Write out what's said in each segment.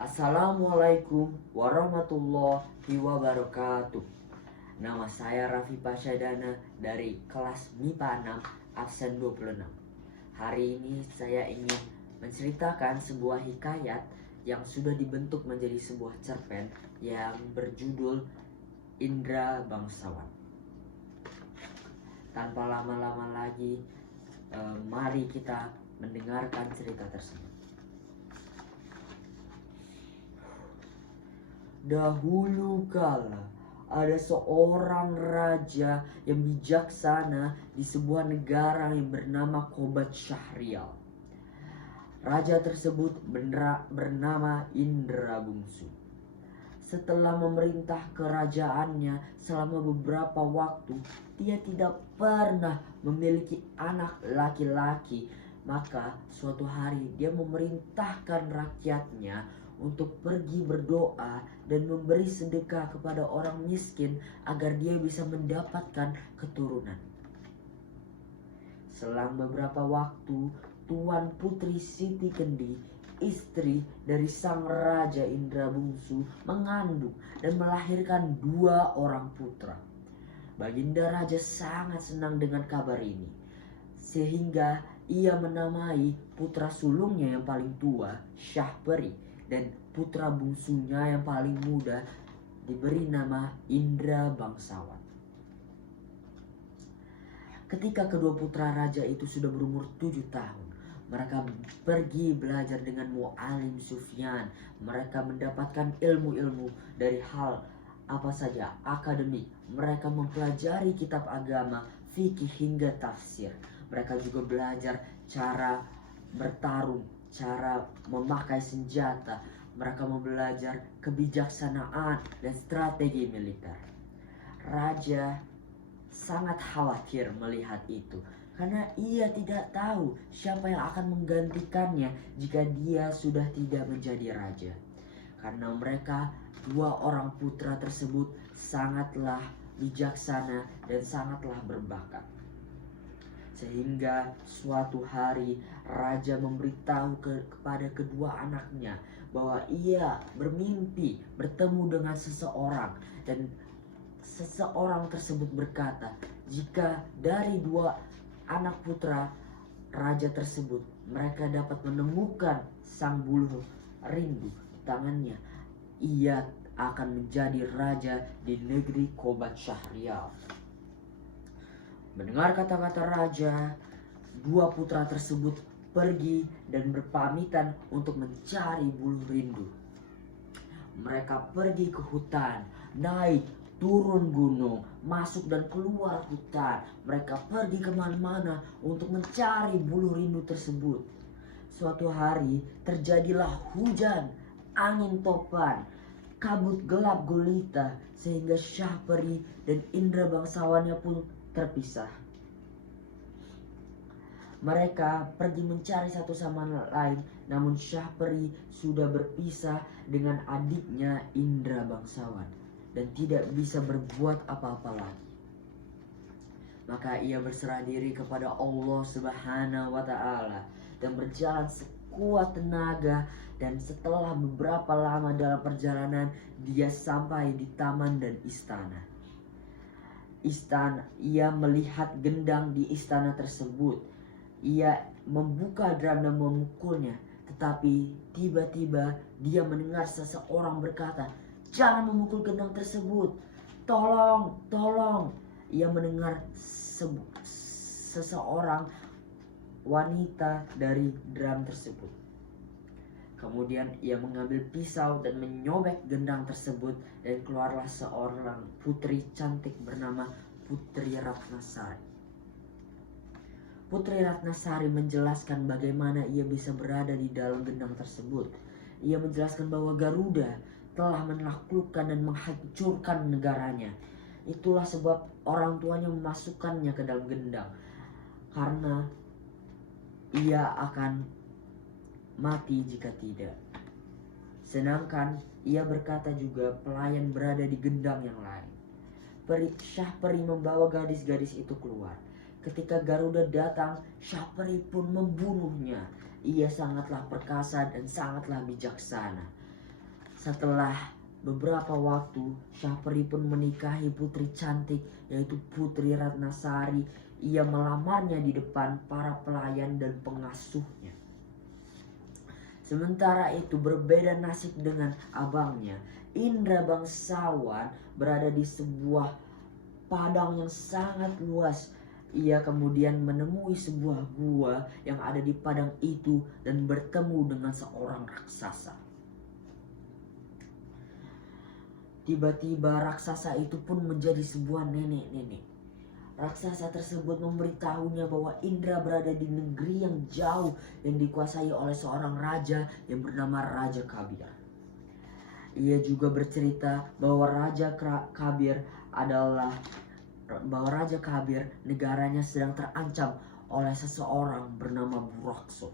Assalamualaikum warahmatullahi wabarakatuh. Nama saya Raffi Pasyadana dari kelas MIPA 6 absen 26. Hari ini saya ingin menceritakan sebuah hikayat yang sudah dibentuk menjadi sebuah cerpen yang berjudul Indra Bangsawan. Tanpa lama-lama lagi, mari kita mendengarkan cerita tersebut. Dahulu kala ada seorang raja yang bijaksana di sebuah negara yang bernama Qobat Syahrial. Raja tersebut bernama Indra Bungsu. Setelah memerintah kerajaannya selama beberapa waktu, dia tidak pernah memiliki anak laki-laki. Maka suatu hari dia memerintahkan rakyatnya untuk pergi berdoa dan memberi sedekah kepada orang miskin agar dia bisa mendapatkan keturunan. Selang beberapa waktu, Tuan Putri Siti Kendi, istri dari sang Raja Indra Bungsu, mengandung dan melahirkan 2 orang putra. Baginda Raja sangat senang dengan kabar ini, sehingga ia menamai putra sulungnya yang paling tua Syahperi dan putra bungsunya yang paling muda diberi nama Indra Bangsawan. Ketika kedua putra raja itu sudah berumur 7 tahun, mereka pergi belajar dengan Mu'alim Sufyan. Mereka mendapatkan ilmu-ilmu dari hal apa saja, akademik. Mereka mempelajari kitab agama, fikih hingga tafsir. Mereka juga belajar cara bertarung, cara memakai senjata. Mereka belajar kebijaksanaan dan strategi militer. Raja sangat khawatir melihat itu, karena ia tidak tahu siapa yang akan menggantikannya jika dia sudah tidak menjadi raja. Karena mereka 2 orang putra tersebut sangatlah bijaksana dan sangatlah berbakat. Sehingga suatu hari raja memberitahu kepada kedua anaknya bahwa ia bermimpi bertemu dengan seseorang, dan seseorang tersebut berkata jika dari 2 anak putra raja tersebut mereka dapat menemukan sang buluh rindu di tangannya, ia akan menjadi raja di negeri Qobat Syahrial. Mendengar kata-kata raja, 2 putra tersebut pergi dan berpamitan untuk mencari buluh rindu. Mereka pergi ke hutan, naik turun gunung, masuk dan keluar hutan. Mereka pergi kemana-mana untuk mencari buluh rindu tersebut. Suatu hari terjadilah hujan, angin topan, kabut gelap gulita, sehingga Syahperi dan Indra Bangsawannya pun terpisah. Mereka pergi mencari satu sama lain, namun Syahperi sudah berpisah dengan adiknya Indra Bangsawan dan tidak bisa berbuat apa-apa lagi. Maka ia berserah diri kepada Allah Subhanahu wa Ta'ala dan berjalan sekuat tenaga, dan setelah beberapa lama dalam perjalanan dia sampai di taman dan istana. Ia melihat gendang di istana tersebut. Ia membuka drum dan memukulnya, tetapi tiba-tiba dia mendengar seseorang berkata, "Jangan memukul gendang tersebut, tolong, tolong." Ia mendengar seseorang wanita dari drum tersebut. Kemudian ia mengambil pisau dan menyobek gendang tersebut, dan keluarlah seorang putri cantik bernama Putri Ratnasari. Putri Ratnasari menjelaskan bagaimana ia bisa berada di dalam gendang tersebut. Ia menjelaskan bahwa Garuda telah menaklukkan dan menghancurkan negaranya. Itulah sebab orang tuanya memasukkannya ke dalam gendang, karena ia akan mati jika tidak. Sedangkan ia berkata juga pelayan berada di gendang yang lain. Syahperi membawa gadis-gadis itu keluar. Ketika Garuda datang, Syahperi pun membunuhnya. Ia sangatlah perkasa dan sangatlah bijaksana. Setelah beberapa waktu, Syahperi pun menikahi putri cantik, yaitu Putri Ratnasari. Ia melamarnya di depan para pelayan dan pengasuhnya. Sementara itu berbeda nasib dengan abangnya. Indra bangsawan berada di sebuah padang yang sangat luas. Ia kemudian menemui sebuah gua yang ada di padang itu dan bertemu dengan seorang raksasa. Tiba-tiba raksasa itu pun menjadi sebuah nenek-nenek. Raksasa tersebut memberitahunya bahwa Indra berada di negeri yang jauh yang dikuasai oleh seorang raja yang bernama Raja Kabir. Ia juga bercerita bahwa Raja Kabir negaranya sedang terancam oleh seseorang bernama Burakso.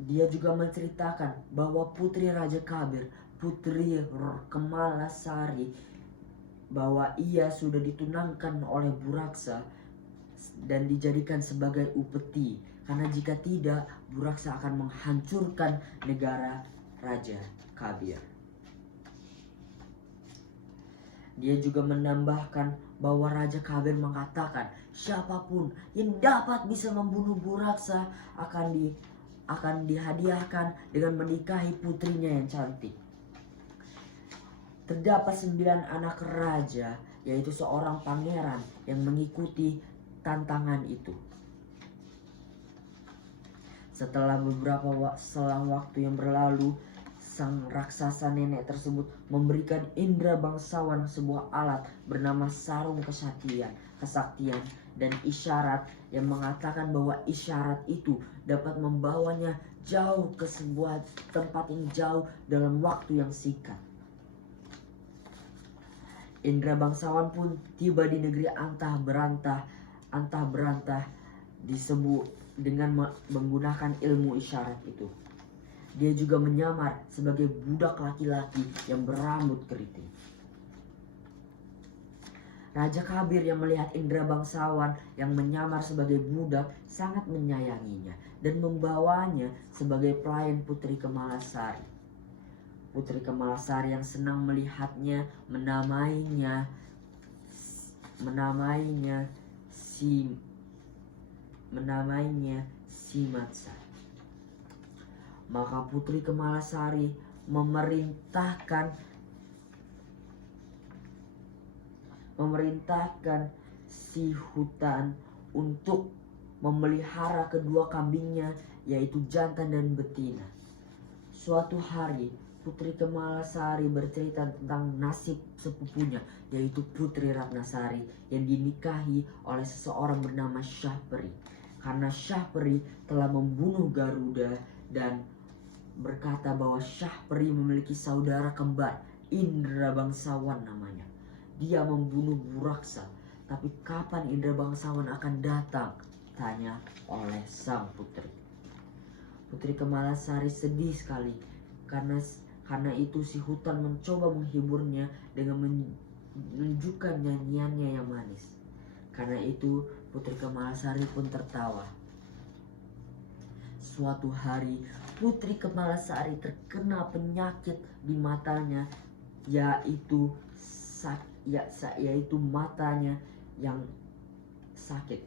Dia juga menceritakan bahwa putri Raja Kabir, Putri Kemalasari, bahwa ia sudah ditunangkan oleh Buraksa dan dijadikan sebagai upeti, karena jika tidak Buraksa akan menghancurkan negara Raja Kabir. Dia juga menambahkan bahwa Raja Kabir mengatakan siapapun yang dapat bisa membunuh Buraksa akan dihadiahkan dengan menikahi putrinya yang cantik. Terdapat 9 anak raja, yaitu seorang pangeran yang mengikuti tantangan itu. Setelah beberapa selang waktu yang berlalu, sang raksasa nenek tersebut memberikan Indra bangsawan sebuah alat bernama sarung kesaktian dan isyarat yang mengatakan bahwa isyarat itu dapat membawanya jauh ke sebuah tempat yang jauh dalam waktu yang singkat. Indra bangsawan pun tiba di negeri antah berantah disebut dengan menggunakan ilmu isyarat itu. Dia juga menyamar sebagai budak laki-laki yang berambut keriting. Raja Kabir yang melihat Indra bangsawan yang menyamar sebagai budak sangat menyayanginya dan membawanya sebagai pelayan Putri Kemalasari. Putri Kemalasari yang senang melihatnya menamainya Simatsa. Maka Putri Kemalasari memerintahkan si hutan untuk memelihara kedua kambingnya, yaitu jantan dan betina. Suatu hari Putri Kemalasari bercerita tentang nasib sepupunya, yaitu Putri Ratnasari yang dinikahi oleh seseorang bernama Syahperi. Karena Syahperi telah membunuh Garuda dan berkata bahwa Syahperi memiliki saudara kembar, Indra bangsawan namanya. Dia membunuh Buraksa, tapi kapan Indra bangsawan akan datang? Tanya oleh sang putri. Putri Kemalasari sedih sekali karena itu si hutan mencoba menghiburnya dengan menunjukkan nyanyiannya yang manis. Karena itu Putri Kemalasari pun tertawa. Suatu hari Putri Kemalasari terkena penyakit di matanya, yaitu matanya yang sakit.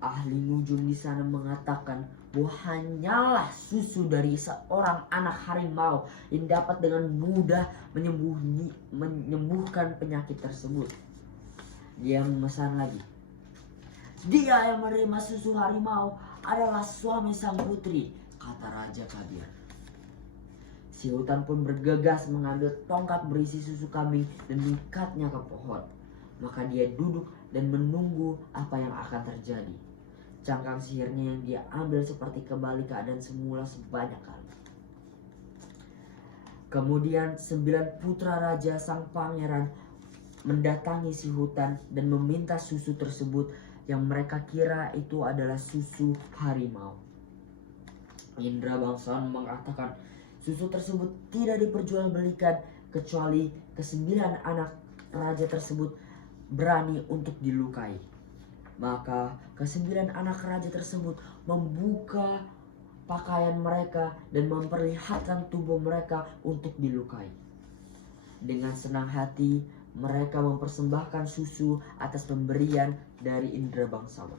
Ahli nujum di sana mengatakan bahwa hanyalah susu dari seorang anak harimau yang dapat dengan mudah menyembuhkan penyakit tersebut. Dia memesan lagi. Dia yang menerima susu harimau adalah suami sang putri, kata Raja Kabir. Si hutan pun bergegas mengambil tongkat berisi susu kambing dan mengikatnya ke pohon. Maka dia duduk dan menunggu apa yang akan terjadi. Cangkang sihirnya yang dia ambil seperti kembali keadaan semula sebanyak kali. Kemudian 9 putra raja sang pangeran mendatangi si hutan dan meminta susu tersebut yang mereka kira itu adalah susu harimau. Indra bangsawan mengatakan susu tersebut tidak diperjualbelikan kecuali ke-9 anak raja tersebut berani untuk dilukai. Maka ke-9 anak raja tersebut membuka pakaian mereka dan memperlihatkan tubuh mereka untuk dilukai. Dengan senang hati mereka mempersembahkan susu atas pemberian dari indera bangsawan.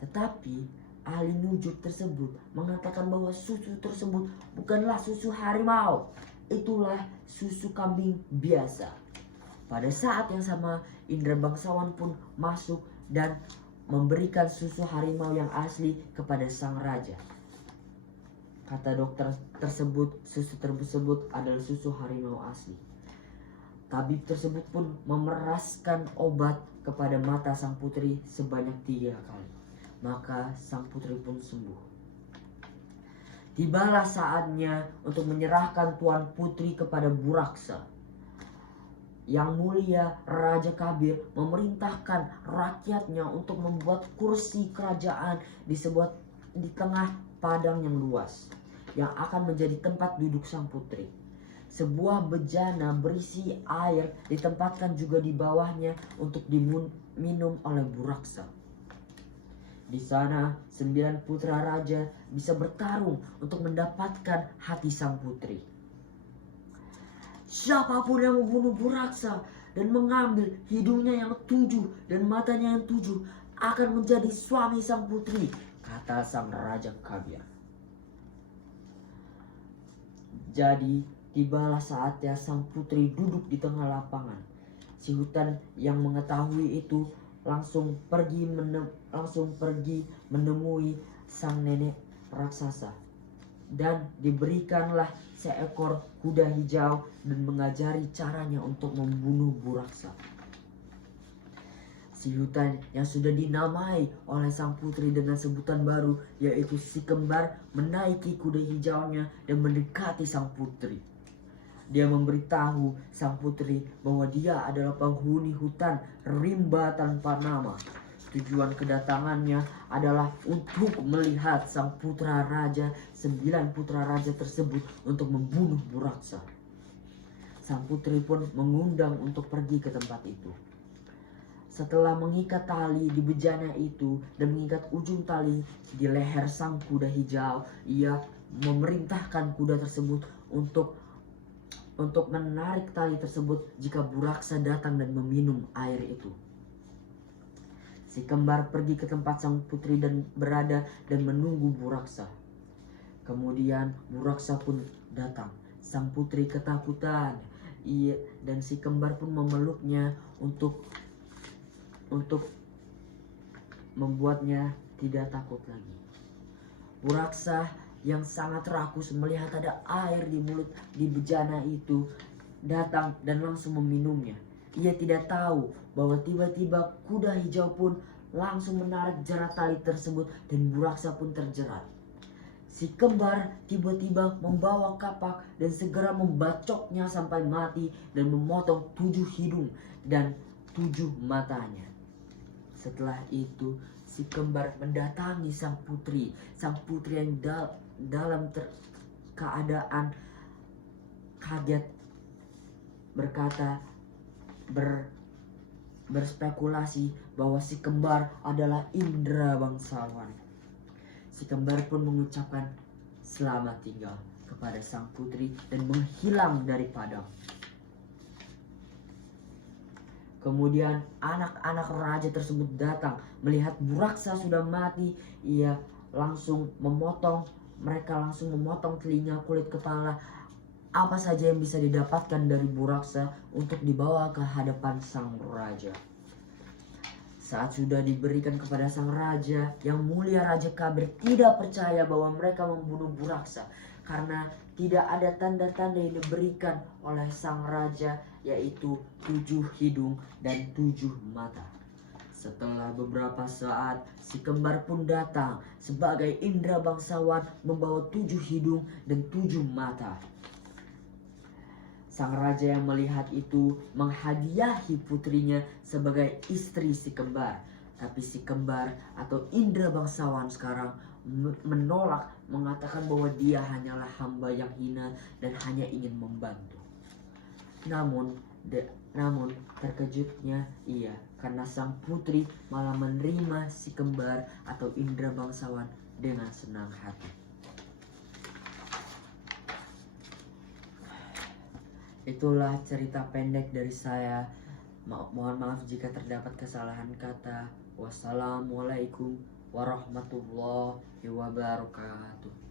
Tetapi ahli nujum tersebut mengatakan bahwa susu tersebut bukanlah susu harimau, itulah susu kambing biasa. Pada saat yang sama indera bangsawan pun masuk dan memberikan susu harimau yang asli kepada sang raja. Kata dokter tersebut, susu tersebut adalah susu harimau asli. Tabib tersebut pun memeraskan obat kepada mata sang putri sebanyak 3 kali. Maka sang putri pun sembuh. Tibalah saatnya untuk menyerahkan tuan putri kepada Buraksa. Yang mulia Raja Kabir memerintahkan rakyatnya untuk membuat kursi kerajaan di tengah padang yang luas, yang akan menjadi tempat duduk sang putri. Sebuah bejana berisi air ditempatkan juga di bawahnya untuk diminum oleh Buraksa. Di sana 9 putra raja bisa bertarung untuk mendapatkan hati sang putri. Siapapun yang membunuh Buraksa dan mengambil hidungnya yang 7 dan matanya yang 7 akan menjadi suami sang putri, kata sang Raja Kabir. Jadi tibalah saatnya sang putri duduk di tengah lapangan. Si hutan yang mengetahui itu langsung pergi menemui sang nenek raksasa, dan diberikanlah seekor kuda hijau dan mengajari caranya untuk membunuh Buraksa. Si hutan yang sudah dinamai oleh sang putri dengan sebutan baru, yaitu si kembar, menaiki kuda hijaunya dan mendekati sang putri. Dia memberitahu sang putri bahwa dia adalah penghuni hutan rimba tanpa nama. Tujuan kedatangannya adalah untuk melihat sang putra raja, 9 putra raja tersebut untuk membunuh Buraksa. Sang putri pun mengundang untuk pergi ke tempat itu. Setelah mengikat tali di bejana itu dan mengikat ujung tali di leher sang kuda hijau, ia memerintahkan kuda tersebut untuk menarik tali tersebut jika Buraksa datang dan meminum air itu. Si kembar pergi ke tempat sang putri dan berada dan menunggu Buraksa. Kemudian Buraksa pun datang. Sang putri ketakutan. Dan si kembar pun memeluknya untuk membuatnya tidak takut lagi. Buraksa yang sangat rakus melihat ada air di mulut di bejana itu datang dan langsung meminumnya. Ia tidak tahu bahwa tiba-tiba kuda hijau pun langsung menarik jerat tali tersebut dan Buraksa pun terjerat. Si kembar tiba-tiba membawa kapak dan segera membacoknya sampai mati dan memotong 7 hidung dan 7 matanya. Setelah itu si kembar mendatangi sang putri yang dalam keadaan kaget berkata berspekulasi bahwa si kembar adalah indera bangsawan. Si kembar pun mengucapkan selamat tinggal kepada sang putri dan menghilang dari padang. Kemudian anak-anak raja tersebut datang melihat Buraksa sudah mati. Mereka langsung memotong telinga, kulit kepala, apa saja yang bisa didapatkan dari Buraksa untuk dibawa ke hadapan sang raja. Saat sudah diberikan kepada sang raja, yang mulia Raja Kabir tidak percaya bahwa mereka membunuh Buraksa karena tidak ada tanda-tanda yang diberikan oleh sang raja, yaitu 7 hidung dan 7 mata. Setelah beberapa saat, si kembar pun datang sebagai indera bangsawan membawa 7 hidung dan 7 mata. Sang raja yang melihat itu menghadiahi putrinya sebagai istri si kembar. Tapi si kembar atau indera bangsawan sekarang menolak, mengatakan bahwa dia hanyalah hamba yang hina dan hanya ingin membantu. Namun terkejutnya ia karena sang putri malah menerima si kembar atau indera bangsawan dengan senang hati. Itulah cerita pendek dari saya. Mohon maaf jika terdapat kesalahan kata. Wassalamualaikum warahmatullahi wabarakatuh.